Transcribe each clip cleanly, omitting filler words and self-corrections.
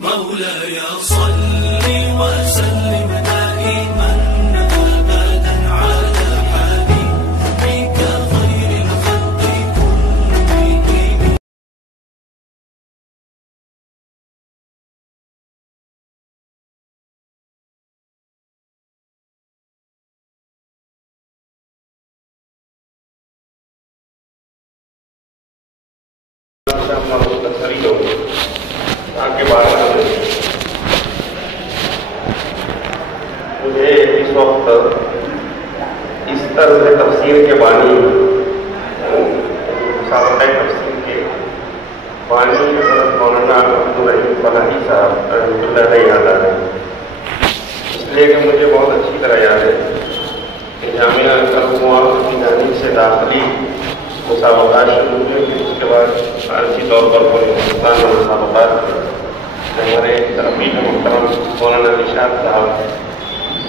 مولاي صل وسلم دائما أبدا على حبيبك خير الخلق كلهم. مجھے اس وقت اس طرز تفسیر کے بانی مسابقہ تفسیر کے بانی حضرت مولانا عبدالرحیم فلاحی صاحب رحمۃ اللہ علیہ یاد آ رہے ہیں، اس لیے کہ مجھے بہت اچھی طرح یاد ہے کہ جامعہ العلوم کی جانب سے داخلی مسابقات شروع ہوئے، پھر اس کے بعد عارضی طور پر پورے ہندوستان میں مسابقات ہمارے ترقی کے محترم مولانا نشاد صاحب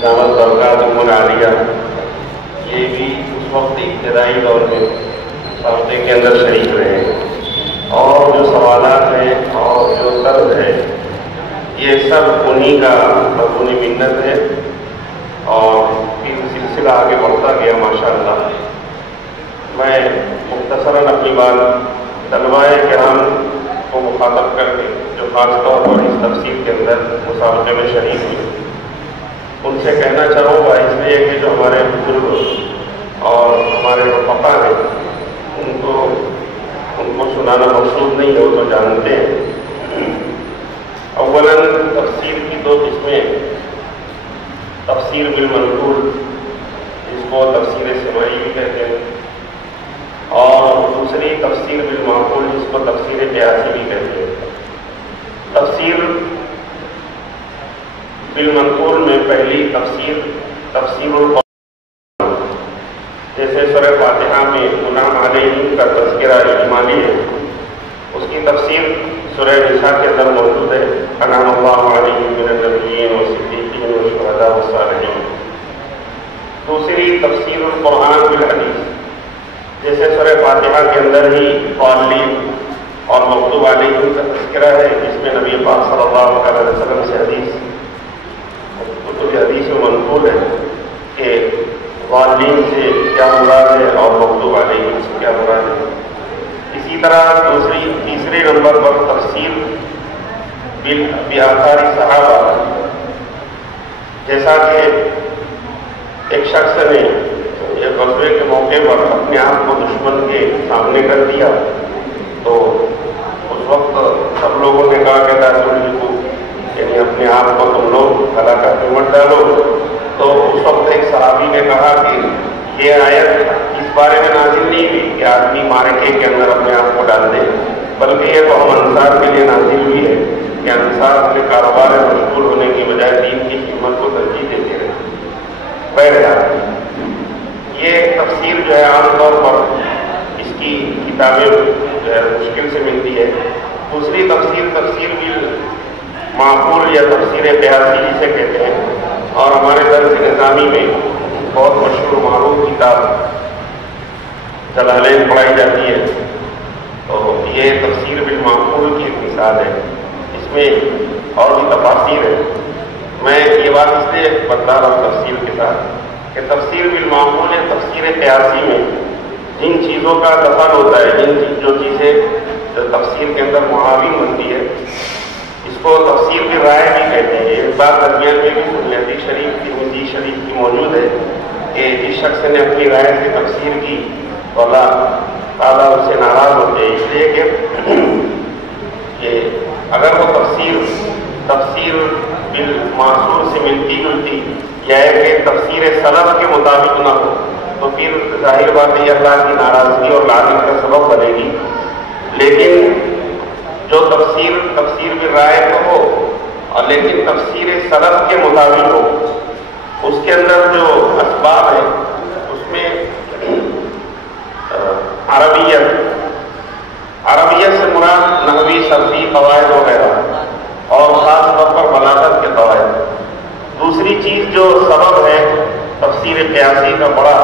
دامت برکاتہم العالیہ یہ بھی اس وقت ابتدائی دور میں مسابقے کے اندر شریک رہے ہیں، اور جو سوالات ہیں اور جو طرز ہے یہ سب انہی کا انہی منت ہے، اور پھر سلسلہ آگے بڑھتا گیا ماشاءاللہ۔ میں مختصراً اپنی بات طلباء کرام کو مخاطب کر کے جو خاص طور پر اس تفسیر کے اندر مسابقے میں شریک ہوئے ان سے کہنا چاہوں گا، اس لیے کہ جو ہمارے بزرگ اور ہمارے رفقا ہیں ان کو سنانا مقصود نہیں ہے، وہ تو جانتے ہیں۔ اولاً تفسیر کی دو قسمیں، تفسیر بالمنقول جس کو تفسیر سماعی بھی کہتے ہیں، اور دوسری تفسیر بالمعقول جس کو تفسیر قیاسی بھی کہتے ہیں۔ تفسیر بالمنقول میں پہلی تفسیر القرآن، جیسے سورہ فاتحہ میں انعم علیہم کا تذکرہ اجمالی ہے، اس کی تفسیر سورہ نساء کے اندر موجود ہے، انعم اللہ علیہم من النبیین والصدیقین والشہداء والصالحین۔ دوسری تفسیر القرآن بالحدیث، جیسے سورہ فاتحہ کے اندر ہی قالین اور مغضوب علیہم کا تذکرہ ہے، جس میں نبی پاک صلی اللہ علیہ وسلم سے حدیث میں منقول ہے کہ قالین سے کیا مراد ہے اور مغضوب علیہم سے کیا مراد ہے۔ اسی طرح تیسرے نمبر پر تفسیر بآثار صحابہ، جیسا کہ ایک شخص نے ایک غزوے کے موقع پر اپنے آپ کو دشمن کے سامنے کر دیا، تو اس وقت سب لوگوں نے کہا کہ یعنی اپنے آپ کو تم لوگ ہلاکت میں مت ڈالو، تو اس وقت ایک صحابی نے کہا کہ یہ آیت اس بارے میں نازل نہیں ہوئی کہ آدمی معرکے کے اندر اپنے آپ کو ڈال دے، بلکہ یہ تو ہم انصار کے لیے نازل ہوئی ہے کہ انصار اپنے کاروبار میں مشغول ہونے کی بجائے دین کی خدمت کو ترجیح دیتے رہے۔ بہرحال یہ تفسیر جو ہے عام طور پر اس کی کتابیں جو ہے مشکل سے ملتی ہے۔ دوسری تفسیر بالمعقول یا تفسیر قیاسی جسے کہتے ہیں، اور ہمارے درس نظامی میں بہت مشہور معروف کتاب جلالین پڑھائی جاتی ہے، تو یہ تفسیر بالمعقول کی ایک مثال ہے۔ اس میں اور بھی تفاسیر ہے، میں یہ بات اس لیے بتا رہا ہوں تفسیر کے ساتھ کہ تفسیر بالمعقول یا تفسیر قیاسی میں جن چیزوں کا دفن ہوتا ہے، جو چیزیں تفسیر کے اندر معاون بنتی ہے، اس کو تفسیر کی رائے بھی کہتے ہیں۔ یہ بات درمیان میں بھی حدیث شریف ترمذی شریف کی موجود ہے کہ جس شخص نے اپنی رائے سے تفسیر کی تو اللہ تعالیٰ اس سے ناراض ہوتے ہیں، اس لیے کہ اگر وہ تفسیر بالمعصور سے ملتی جلتی یا کہ تفسیر سلف کے مطابق نہ ہو تو پھر ظاہر بات ہے اللہ کی ناراضگی اور لعنت کا سبب بنے گی۔ لیکن جو تفسیر بالرائے تو ہو اور لیکن تفسیر سلف کے مطابق ہو، اس کے اندر جو اسباب ہیں اس میں عربیت سے مراد نحوی، صرفی، قواعد وغیرہ، اور خاص طور پر بلاغت کے قواعد۔ دوسری چیز جو سبب ہے تفسیر قیاسی کا بڑا،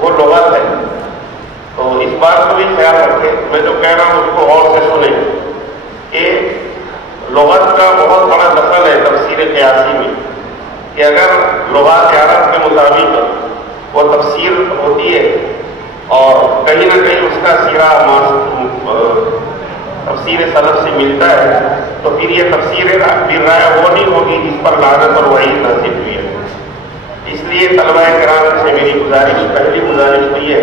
وہ لغت ہے۔ تو اس بات کو بھی خیال رکھیں، میں جو کہہ رہا ہوں اس کو غور سے سنیں کہ لغت کا بہت بڑا دخل ہے تفسیر قیاسی میں، کہ اگر لغات عرب کے مطابق وہ تفسیر ہوتی ہے اور کہیں نہ کہیں اس کا سیرا تفسیر سلف سے ملتا ہے، تو پھر یہ تفسیر رائے وہ نہیں ہوگی جس پر لعنت اور وعید نازل ہوئی ہے۔ اس لیے طلبہ کرام سے میری پہلی گزارش یہ ہے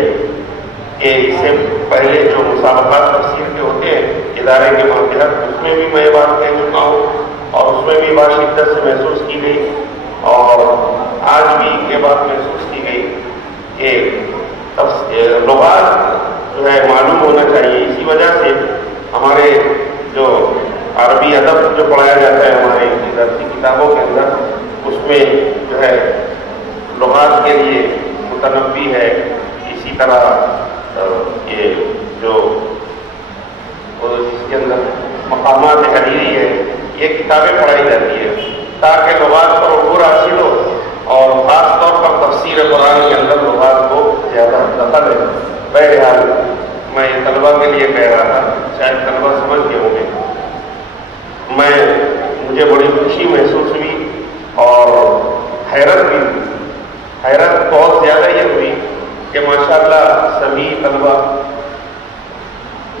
کہ اس سے پہلے جو مسابقات تفسیر کے ہوتے ہیں ادارے کے ماتحت، اس میں بھی میں یہ بات کہہ چکا ہوں اور اس میں بھی بات شدت سے محسوس کی گئی اور آج بھی یہ بات محسوس کی گئی کہ لغات جو ہے معلوم ہونا چاہیے۔ اسی وجہ سے ہمارے جو عربی ادب جو پڑھایا جاتا ہے ہمارے درسی کتابوں کے اندر، اس میں جو ہے لغات کے لیے متنبی ہے، اسی طرح یہ جو جس کے اندر مقامات حریری ہے، یہ کتابیں پڑھائی جاتی ہیں تاکہ لغات پر عبور حاصل ہو، اور خاص طور پر تفسیر قرآن کے اندر لغات کو زیادہ دخل ہے۔ بہرحال میں طلبہ کے لیے کہہ رہا تھا، شاید طلبہ سمجھ گئے ہوں گے، مجھے بڑی خوشی محسوس ہوئی اور حیرت بھی ہوئی۔ حیرت بہت زیادہ یہ ہوئی کہ ماشاءاللہ سبھی طلبہ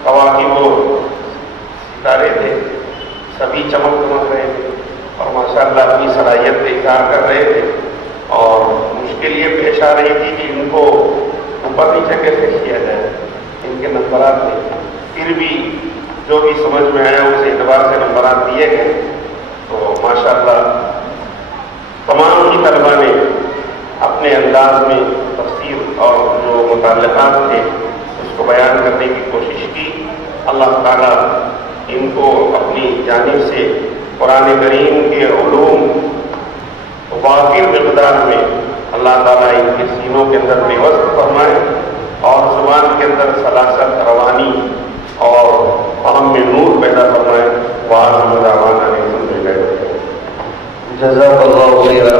کواکب و ستارے تھے، سبھی چمک دمک رہے تھے اور ماشاءاللہ اپنی صلاحیت کا اظہار کر رہے تھے، اور مشکل یہ پیش آ رہی تھی کہ ان کو اوپر نیچے کیسے کیا جائے، ان کے نمبرات نہیں، پھر بھی جو بھی سمجھ میں آیا اس اعتبار سے نمبرات دیے گئے۔ تو ماشاءاللہ تمام ہی طلبہ نے اپنے انداز میں تفسیر اور جو متعلقات تھے اس کو بیان کرنے کی کوشش کی۔ اللہ تعالیٰ ان کو اپنی جانب سے قرآن کریم کے علوم وافر مقدار میں اللہ تعالیٰ ان کے سینوں کے اندر پیوست فرمائے اور زبان کے اندر سلاست، روانی اور فہم میں نور پیدا فرمائے۔ وآخر دعوانا الحمد للہ۔ جزاک اللہ خیرا۔